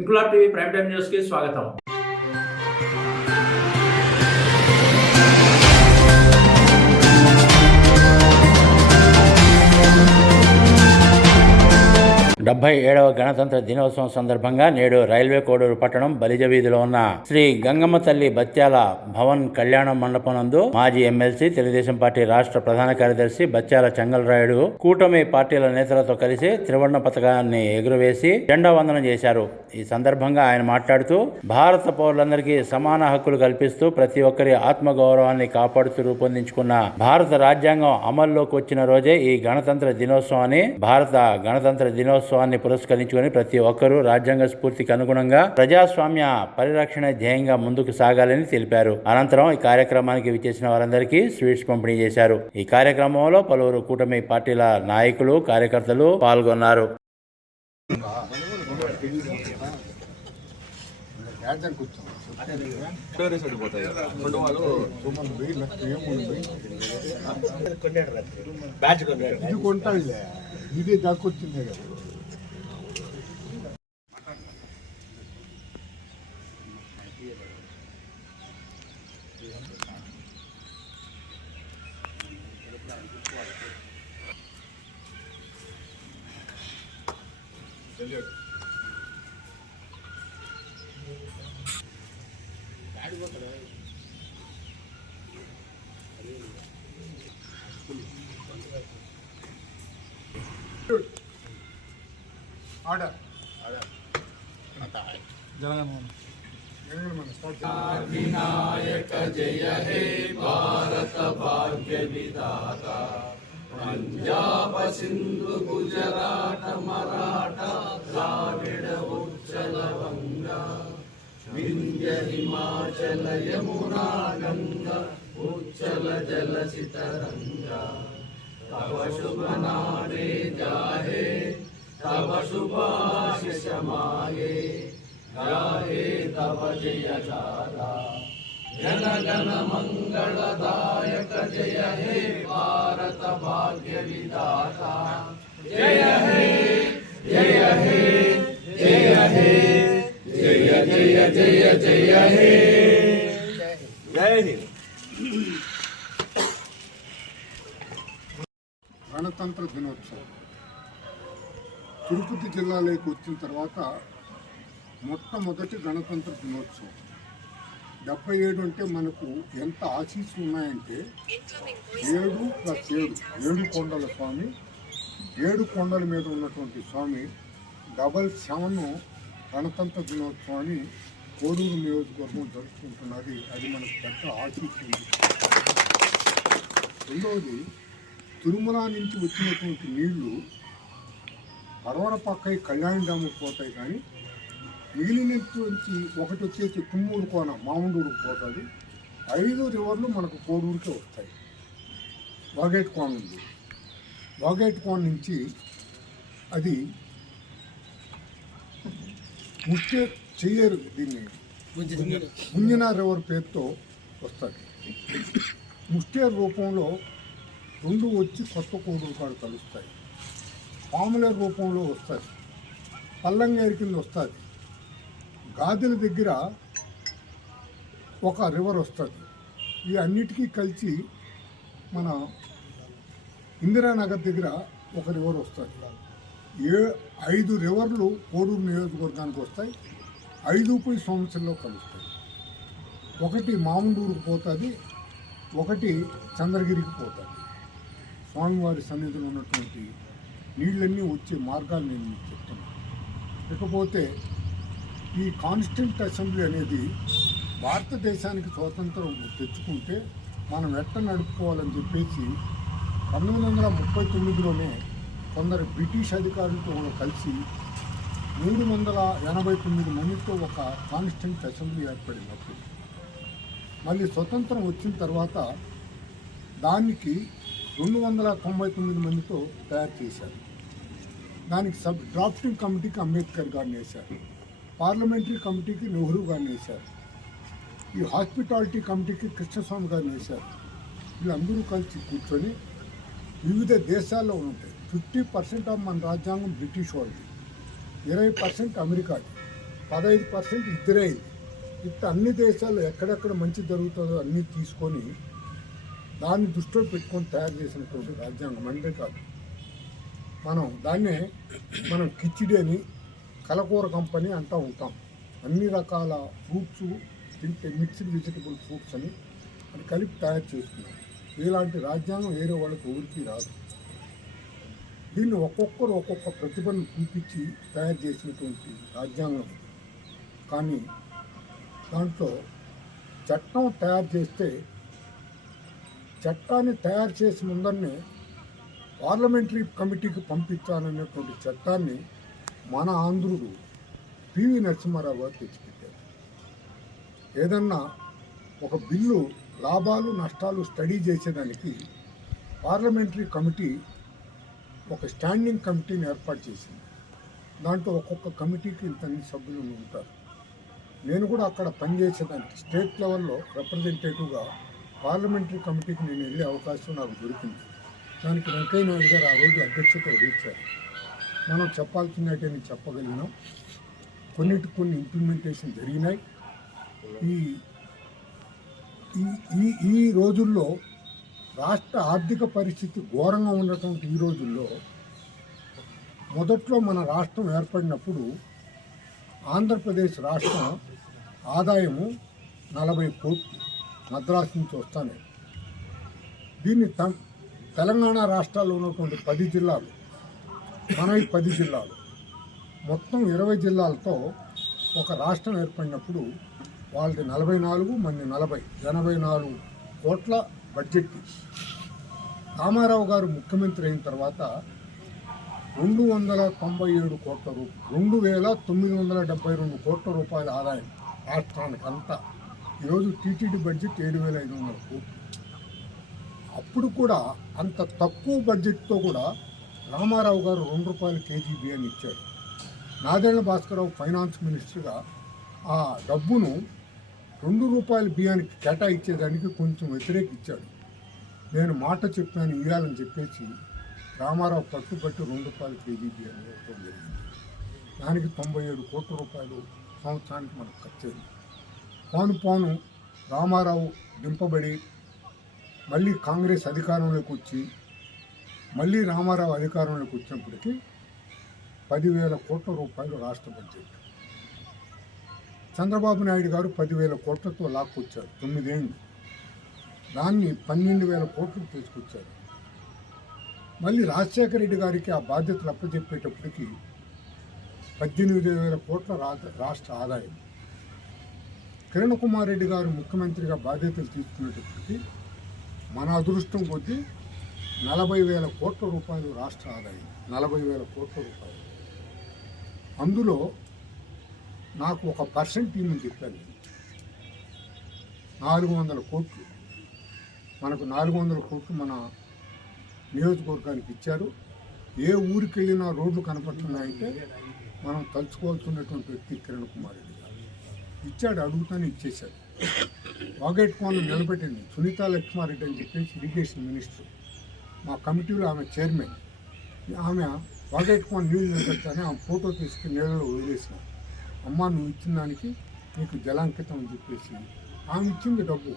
Inquilab TV prime time news కి స్వాగతం. డెబ్బై 77వ గణతంత్ర దినోత్సవం సందర్భంగా నేడు రైల్వే కోడూరు పట్టణం బలిజ వీధిలో ఉన్న శ్రీ గంగమ్మ తల్లి బత్యాల భవన్ కళ్యాణ మండపం నందు మాజీ ఎమ్మెల్సీ తెలుగుదేశం పార్టీ రాష్ట్ర ప్రధాన కార్యదర్శి బత్యాల చెంగల్రాయుడు కూటమి పార్టీల నేతలతో కలిసి త్రివర్ణ పతాకాన్ని ఎగురవేసి జెండా వందనం చేశారు. ఈ సందర్భంగా ఆయన మాట్లాడుతూ భారత పౌరులందరికీ సమాన హక్కులు కల్పిస్తూ ప్రతి ఒక్కరి ఆత్మగౌరవాన్ని కాపాడుతూ రూపొందించుకున్న భారత రాజ్యాంగం అమల్లోకి వచ్చిన రోజే ఈ గణతంత్ర దినోత్సవం అని, భారత గణతంత్ర దినోత్సవాన్ని పురస్కరించుకుని ప్రతి ఒక్కరూ రాజ్యాంగ స్ఫూర్తికి అనుగుణంగా ప్రజాస్వామ్య పరిరక్షణ ధ్యేయంగా ముందుకు సాగాలని తెలిపారు. అనంతరం ఈ కార్యక్రమానికి విచ్చేసిన వారందరికీ స్వీట్స్ పంపిణీ చేశారు. ఈ కార్యక్రమంలో పలువురు కూటమి పార్టీల నాయకులు, కార్యకర్తలు పాల్గొన్నారు. ఇది దాకొచ్చిందే కదా. వినాయక జయ హే భారత భాగ్య విధాత, పంజాబ సింధు గుజరాట మరాఠ ద్రావిడ ఉచ్చల వంగ, వింధ్య హిమాచల యమునా గంగా ఉచ్చల జలసిత రంగ, తవ శుభ నాడే జాహే తవ శుభాశిష మాగే, गाहे तव जय गाथा, जन गण मंगलदायक जय हे भारत भाग्य विधाता, जय हे जय हे जय हे जय जय जय जय हे जय हे. గణతంత్ర దినోత్సవం తిరుపతి జిల్లాలోకి వచ్చిన తర్వాత మొట్టమొదటి గణతంత్ర దినోత్సవం. 77 అంటే మనకు ఎంత ఆశీస్సులు ఉన్నాయంటే 7+7 7 కొండల స్వామి, 7 కొండల మీద ఉన్నటువంటి స్వామి 777 గణతంత్ర దినోత్సవాన్ని కోడూరు నియోజకవర్గం జరుపుకుంటున్నది. అది మనకు పెద్ద ఆశీస్సు ఉంది. రెండవది, తిరుమల నుంచి వచ్చినటువంటి నీళ్లు పర్వత పక్కై కళ్యాణ డ్యాముకు పోతాయి, కానీ మిగిలినటువంటి ఒకటి వచ్చేసి తుమ్మూరు కోన మామూలుకి పోతుంది. 5 రివర్లు మనకు కోడూరుకే వస్తాయి. వాగేట్ కోన ఉంది. వాగేట్ కోన నుంచి అది ముట్టే చెయ్యరు, దీన్ని ముంజిన రివర్ పేరుతో వస్తుంది. ముస్టేర్ రూపంలో 2 వచ్చి కొత్త కోడూరు కాడు కలుస్తాయి. పాములేరు రూపంలో వస్తుంది. పల్లంగేరు కింద వస్తుంది. గాదెల దగ్గర ఒక రివర్ వస్తుంది. ఈ అన్నిటికీ కలిసి మన ఇందిరానగర్ దగ్గర ఒక రివర్ వస్తుంది. 5 రివర్లు కోడూరు నియోజకవర్గానికి వస్తాయి. 5 పోయి సోమశిలలో కలుస్తాయి. ఒకటి మామూలుకి పోతుంది, ఒకటి చంద్రగిరికి పోతుంది. స్వామివారి సన్నిధిలో ఉన్నటువంటి నీళ్ళన్నీ వచ్చే మార్గాలు నేను మీకు చెప్తున్నాను. ఇకపోతే ఈ కాన్స్టిట్యూంట్ అసెంబ్లీ అనేది భారతదేశానికి స్వాతంత్రం తెచ్చుకుంటే మనం ఎట్ట నడుపుకోవాలని చెప్పేసి 1939లోనే కొందరు బ్రిటిష్ అధికారులతో కలిసి 389 మందితో ఒక కాన్స్టిట్యూంట్ అసెంబ్లీ ఏర్పడినప్పుడు, మళ్ళీ స్వతంత్రం వచ్చిన తర్వాత దానికి 299 మందితో తయారు చేశారు. దానికి డ్రాఫ్టింగ్ కమిటీకి అంబేద్కర్ గారిని వేశారు. పార్లమెంటరీ కమిటీకి నెహ్రూ గారిని వేశారు. ఈ హాస్పిటాలిటీ కమిటీకి కృష్ణస్వామి గారిని వేశారు. వీళ్ళందరూ కలిసి కూర్చొని వివిధ దేశాల్లో ఉంటాయి. 50% ఆఫ్ మన రాజ్యాంగం బ్రిటిష్ వాళ్ళది, 20% అమెరికాది, 15% ఇజ్రాయిల్. ఇట్లా అన్ని దేశాల్లో ఎక్కడెక్కడ మంచి జరుగుతుందో అన్నీ తీసుకొని దాన్ని దృష్టిలో పెట్టుకొని తయారు చేసినటువంటి రాజ్యాంగం అంటే కాదు. దాన్నే మనం కిచిడి అని, కలకూర కంపెనీ అంటూ ఉంటాం. అన్ని రకాల ఫ్రూట్స్ తింటే మిక్స్డ్ వెజిటబుల్ ఫ్రూట్స్ అని అది కలిపి తయారు చేసుకున్నాం. ఇలాంటి రాజ్యాంగం వేరే వాళ్ళకి ఊరికి రాదు. దీన్ని ఒక్కొక్కరు ఒక్కొక్క ప్రతిభను చూపించి తయారు చేసినటువంటి రాజ్యాంగం. కానీ దాంట్లో చట్టం తయారు చేస్తే చట్టాన్ని తయారు చేసి ముందరనే పార్లమెంటరీ కమిటీకి పంపించాలనేటువంటి చట్టాన్ని మన ఆంధ్రుడు పివి నరసింహారావు గారు తెచ్చిపెట్టారు. ఏదన్నా ఒక బిల్లు లాభాలు నష్టాలు స్టడీ చేసేదానికి పార్లమెంటరీ కమిటీ ఒక స్టాండింగ్ కమిటీని ఏర్పాటు చేసింది. దాంట్లో ఒక్కొక్క కమిటీకి ఇంతమంది సభ్యులు ఉంటారు. నేను కూడా అక్కడ పనిచేసేదానికి స్టేట్ లెవెల్లో రిప్రజెంటేటివ్గా పార్లమెంటరీ కమిటీకి నేను వెళ్ళే అవకాశం నాకు దొరికింది. దానికి వెంకయ్య నాయుడు గారు ఆ రోజు అధ్యక్షత వహించారు. మనం చెప్పాల్సినట్టే నేను చెప్పగలిగినాం. కొన్ని ఇంప్లిమెంటేషన్ జరిగినాయి. ఈ ఈ ఈ రోజుల్లో రాష్ట్ర ఆర్థిక పరిస్థితి ఘోరంగా ఉన్నటువంటి ఈ రోజుల్లో మొదట్లో మన రాష్ట్రం ఏర్పడినప్పుడు ఆంధ్రప్రదేశ్ రాష్ట్రం ఆదాయము 40 కోట్లు మద్రాసు నుంచి వస్తానే. దీన్ని తెలంగాణ రాష్ట్రాల్లో ఉన్నటువంటి 10 జిల్లాలు, మనవి 10 జిల్లాలు, మొత్తం 20 జిల్లాలతో ఒక రాష్ట్రం ఏర్పడినప్పుడు వాళ్ళది 44, మంది 40, 84 కోట్ల బడ్జెట్. రామారావు గారు ముఖ్యమంత్రి అయిన తర్వాత 297 కోట్ల రూపాయలు, 2972 కోట్ల రూపాయల ఆదాయం రాష్ట్రానికి అంతా. ఈరోజు టీటీడీ బడ్జెట్ 7500 కోట్లు. అప్పుడు కూడా అంత తక్కువ బడ్జెట్తో కూడా రామారావు గారు 2 రూపాయల కేజీ బియ్యాన్ని ఇచ్చాడు. నాదెళ్ల భాస్కరరావు ఫైనాన్స్ మినిస్టర్గా ఆ డబ్బును 2 రూపాయల బియ్యానికి కేటాయించేదానికి కొంచెం వ్యతిరేకించాడు. నేను మాట చెప్పాను ఇవ్వాలని చెప్పేసి రామారావు పట్టుబట్టి 2 రూపాయల కేజీ బియ్యాన్ని ఇవ్వడం జరిగింది. దానికి 97 కోట్ల రూపాయలు సంవత్సరానికి మనకు ఖర్చయింది. పోను రామారావు దింపబడి మళ్ళీ కాంగ్రెస్ అధికారంలోకి వచ్చి మళ్ళీ రామారావు అధికారంలోకి వచ్చినప్పటికీ 10,000 కోట్ల రూపాయలు రాష్ట్ర బడ్జెట్. చంద్రబాబు నాయుడు గారు 10,000 కోట్లతో లాక్కొచ్చారు 9 ఏళ్ళు. దాన్ని 12,000 కోట్లకు తీసుకొచ్చారు. మళ్ళీ రాజశేఖర రెడ్డి గారికి ఆ బాధ్యతలు అప్పచెప్పేటప్పటికి 18,000 కోట్ల రాష్ట్ర ఆదాయం. కిరణ్ కుమార్ రెడ్డి గారు ముఖ్యమంత్రిగా బాధ్యతలు తీసుకునేటప్పటికి మన అదృష్టం కొద్దీ 40,000 కోట్ల రూపాయలు రాష్ట్ర ఆదాయం. 40,000 కోట్ల రూపాయలు. అందులో నాకు ఒక పర్సెంట్ ఇమ్మని చెప్పాను. 400 కోట్లు, మనకు 400 కోట్లు మన నియోజకవర్గానికి ఇచ్చారు. ఏ ఊరికి వెళ్ళినా రోడ్లు కనపడుతున్నాయంటే మనం తలుచుకోవాల్సినటువంటి వ్యక్తి కిరణ్ కుమార్ రెడ్డి గారు ఇచ్చాడు. అడుగుతానే ఇచ్చేశాడు. వాగేట్ కోన్ను నిలబెట్టింది సునీతా లక్ష్మారెడ్డి అని చెప్పేసి ఇరిగేషన్ మినిస్టర్. మా కమిటీలో ఆమె చైర్మన్. ఆమె వాగేట్ కోన్ నీళ్ళు నిలబెట్టానే ఆమె ఫోటో తీసుకుని నీళ్ళలో వదిలేసిన. అమ్మ నువ్వు ఇచ్చిన దానికి నీకు జలాంకితం అని చెప్పేసి ఆమె ఇచ్చింది డబ్బు.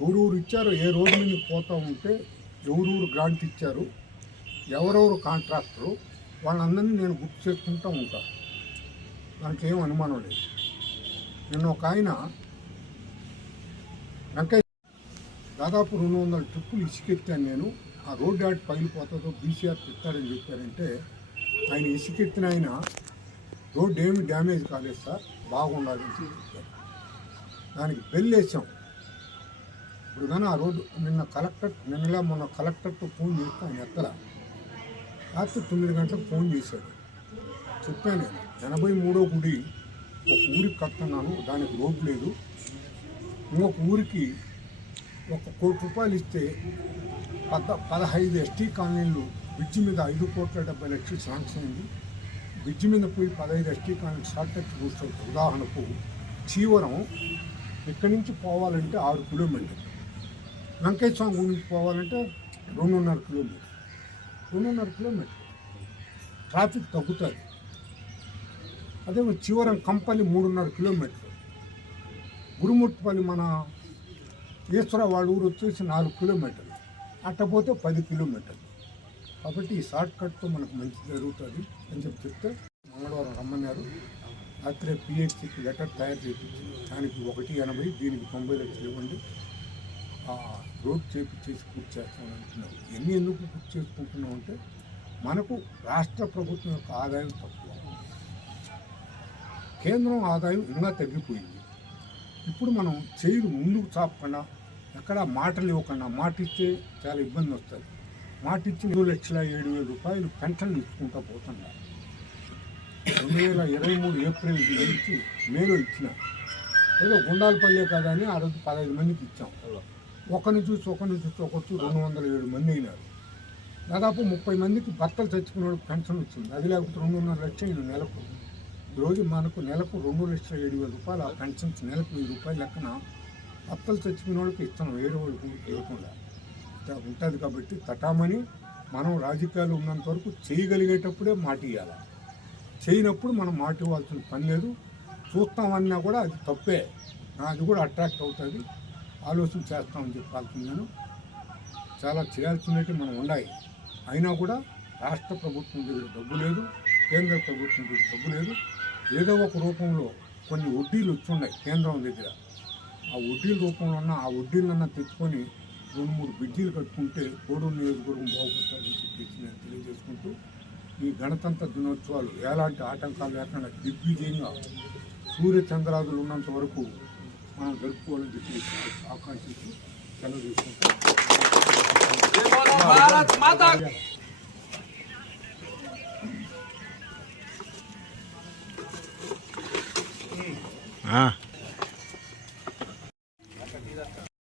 ఎవరెవరు ఇచ్చారో, ఏ రోడ్డు మీద పోతూ ఉంటే ఎవరెవరు గ్రాంట్ ఇచ్చారు, ఎవరెవరు కాంట్రాక్టరు, వాళ్ళందరినీ నేను గుర్తు చేసుకుంటూ ఉంటాను. దాంట్లో ఏం అనుమానం లేదు. నిన్న ఒక ఆయన వెంకయ్య దాదాపు 200 ట్రిప్పులు ఇసుకెత్తాను నేను. ఆ రోడ్డు దాటి పగిలిపోతుందో బీసీఆర్ తిట్టాడని చెప్పారంటే ఆయన ఇసుకెత్తిన ఆయన రోడ్డు ఏమి డ్యామేజ్ కాలేదు సార్, బాగుండాలని చెప్పారు. దానికి బెల్ వేసాం. ఇప్పుడు కానీ ఆ రోడ్డు మొన్న కలెక్టర్తో ఫోన్ చేస్తే ఆయన ఎత్తలా. రాత్రి 9 గంటలకు ఫోన్ చేశాడు. చెప్పాను నేను 83వ గుడి ఒక ఊరికి కడుతున్నాను, దానికి రోడ్డు లేదు. ఇంకొక ఊరికి 1 కోటి రూపాయలు ఇస్తే 15 ఎస్టీ కాలనీలు బ్రిడ్జి మీద 5,70,00,000 శాంక్షన్ అయింది. బ్రిడ్జి మీద పోయి 15 ఎస్టీ కాలనీ షార్ట్ టచ్ కూర్చోవచ్చు. ఉదాహరణకు చీవరం ఇక్కడి నుంచి పోవాలంటే 6 కిలోమీటర్లు, వెంకటేశ్వర స్వామి గుడి నుంచి పోవాలంటే 2.5 కిలోమీటర్లు. 2.5 కిలోమీటర్లు ట్రాఫిక్ తగ్గుతుంది. అదే చివరం కంపల్లి 3.5 కిలోమీటర్లు, గురుమూర్తిపల్లి మన ఈశ్వర వాళ్ళ ఊరు వచ్చేసి 4 కిలోమీటర్లు, అట్టపోతే 10 కిలోమీటర్లు. కాబట్టి ఈ షార్ట్ కట్తో మనకు మంచి జరుగుతుంది అని చెప్తే మంగళవారం రమ్మన్నారు. రాత్రే పిహెచ్సికి లెటర్ తయారు చేయించింది. దానికి 1.80, దీనికి 90 లక్షలు ఇవ్వండి, రోడ్ చేసి పూర్తి చేస్తామని అంటున్నాం. ఎందుకు పూర్తి చేసుకుంటున్నాం అంటే మనకు రాష్ట్ర ప్రభుత్వం యొక్క ఆదాయం తక్కువ, కేంద్రం ఆదాయం ఇంకా తగ్గిపోయింది. ఇప్పుడు మనం చేయుడు ముందుకు చాపకుండా, ఎక్కడ మాటలు ఇవ్వకుండా, మాట ఇస్తే చాలా ఇబ్బంది వస్తుంది. మాట ఇచ్చి 2,07,000 రూపాయలు పెన్షన్లు ఇచ్చుకుంటూ పోతున్నారు. 2023 ఏప్రిల్ నుంచి మేలో ఇచ్చిన, ఏదో గుండాలపల్లె కదా అని ఆ రోజు 15 మందికి ఇచ్చాం. ఒకరిని చూసి 207 మంది అయినారు. దాదాపు 30 మందికి భర్తలు చచ్చిపోయిన వాళ్ళకి పెన్షన్ వచ్చింది. అది లేకపోతే 2.5 లక్షలు నెలకు. ఈరోజు మనకు నెలకు 2,07,000 రూపాయలు ఆ పెన్షన్స్ నెలకు 1000 రూపాయలు లెక్కన భర్తలు చచ్చిపోయిన వాళ్ళకి ఇస్తున్నాం, వేరే వాళ్ళకి ఇవ్వకుండా ఉంటుంది. కాబట్టి తటామని మనం రాజకీయాలు ఉన్నంత వరకు చేయగలిగేటప్పుడే మాట ఇవ్వాలి, చేయనప్పుడు మనం మాట ఇవ్వాల్సిన పని లేదు. చూస్తామన్నా కూడా అది తప్పే, అది కూడా అట్రాక్ట్ అవుతుంది, ఆలోచన చేస్తామని చెప్పాల్సింది. నేను చాలా చేయాల్సినవి మనం ఉన్నాయి. అయినా కూడా రాష్ట్ర ప్రభుత్వం దగ్గర డబ్బు లేదు, కేంద్ర ప్రభుత్వం దగ్గర డబ్బు లేదు. ఏదో ఒక రూపంలో కొన్ని వడ్డీలు వచ్చున్నాయి కేంద్రం దగ్గర. ఆ వడ్డీల రూపంలో ఉన్న ఆ వడ్డీలన్నా తెచ్చుకొని 2-3 బ్రిడ్జీలు కట్టుకుంటే కోడూరు నియోజకవర్గం బాగుపడుతుందని చెప్పేసి నేను తెలియజేసుకుంటూ, ఈ గణతంత్ర దినోత్సవాలు ఎలాంటి ఆటంకాలు లేకుండా దిగ్విజయంగా సూర్యచంద్రాదులు ఉన్నంత వరకు మనం జరుపుకోవాలని చెప్పేసి ఆకాంక్షిస్తూ సెలవు తీసుకుంటాం.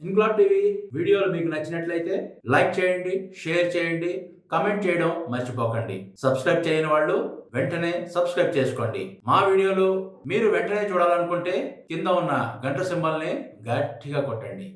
ఇంక్లాబ్ టీవీ వీడియోలు మీకు నచ్చినట్లయితే లైక్ చేయండి, షేర్ చేయండి, కమెంట్ చేయడం మర్చిపోకండి. సబ్స్క్రైబ్ చేయని వాళ్ళు వెంటనే సబ్స్క్రైబ్ చేసుకోండి. మా వీడియోలు మీరు వెంటనే చూడాలనుకుంటే కింద ఉన్న గంట సింబల్ని గట్టిగా కొట్టండి.